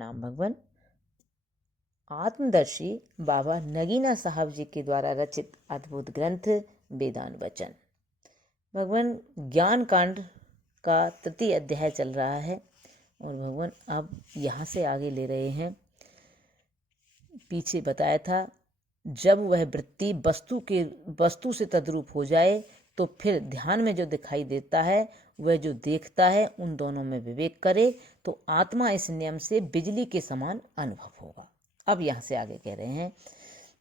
प्रणाम भगवान। आत्मदर्शी बाबा नगीना साहब जी के द्वारा रचित अद्भुत ग्रंथ वेदांत वचन। भगवान ज्ञान कांड का तृतीय अध्याय चल रहा है और भगवान अब यहाँ से आगे ले रहे हैं। पीछे बताया था जब वह वृत्ति वस्तु से तद्रूप हो जाए तो फिर ध्यान में जो दिखाई देता है वह जो देखता है उन दोनों में विवेक करे तो आत्मा इस नियम से बिजली के समान अनुभव होगा। अब यहाँ से आगे कह रहे हैं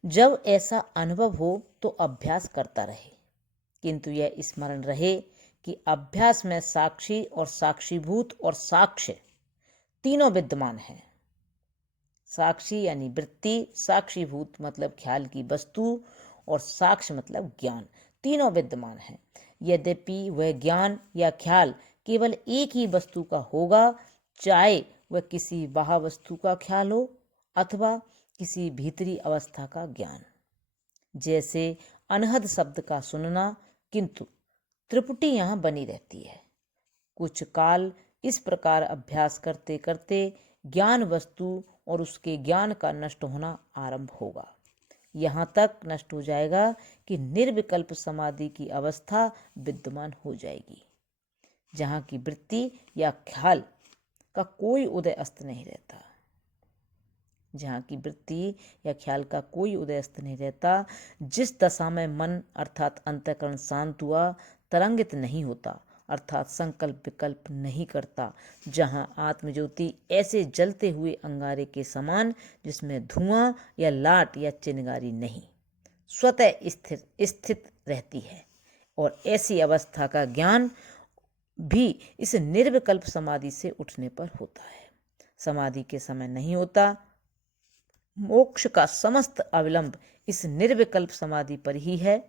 जब ऐसा अनुभव हो तो अभ्यास करता रहे, किंतु यह स्मरण रहे कि अभ्यास में साक्षी और साक्षीभूत और साक्ष्य तीनों विद्यमान हैं। साक्षी यानी वृत्ति, साक्षीभूत मतलब ख्याल की वस्तु और साक्ष्य मतलब ज्ञान, तीनों विद्यमान हैं। यद्यपि वह ज्ञान या ख्याल केवल एक ही वस्तु का होगा, चाहे वह किसी बाह्य वस्तु का ख्याल हो अथवा किसी भीतरी अवस्था का ज्ञान। जैसे अनहद शब्द का सुनना, किंतु त्रिपुटी यहाँ बनी रहती है। कुछ काल इस प्रकार अभ्यास करते करते ज्ञान वस्तु और उसके ज्ञान का नष्ट होना आरंभ होगा। यहाँ तक नष्ट हो जाएगा कि निर्विकल्प समाधि की अवस्था विद्यमान हो जाएगी, जहाँ की वृत्ति या ख्याल का कोई उदय अस्त नहीं रहता। जहाँ की वृत्ति या ख्याल का कोई उदय अस्त नहीं रहता। जिस दशा में मन अर्थात अंतःकरण शांत हुआ, तरंगित नहीं होता अर्थात संकल्प विकल्प नहीं करता, जहाँ आत्मज्योति ऐसे जलते हुए अंगारे के समान जिसमें धुआं या लाट या चिनगारी नहीं, स्वतः स्थित रहती है। और ऐसी अवस्था का ज्ञान भी इस निर्विकल्प समाधि से उठने पर होता है। समाधि के समय नहीं होता। मोक्ष का समस्त अविलंब इस निर्विकल्प समाधि पर ही है।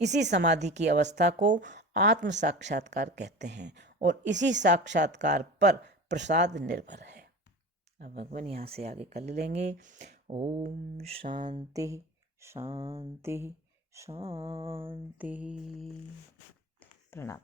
इसी समाधि की अवस्था को आत्म साक्षात्कार कहते हैं और इसी साक्षात्कार पर प्रसाद निर्भर है। अब भगवान यहाँ से आगे कर लेंगे। ओम शांति शांति शांति। प्रणाम।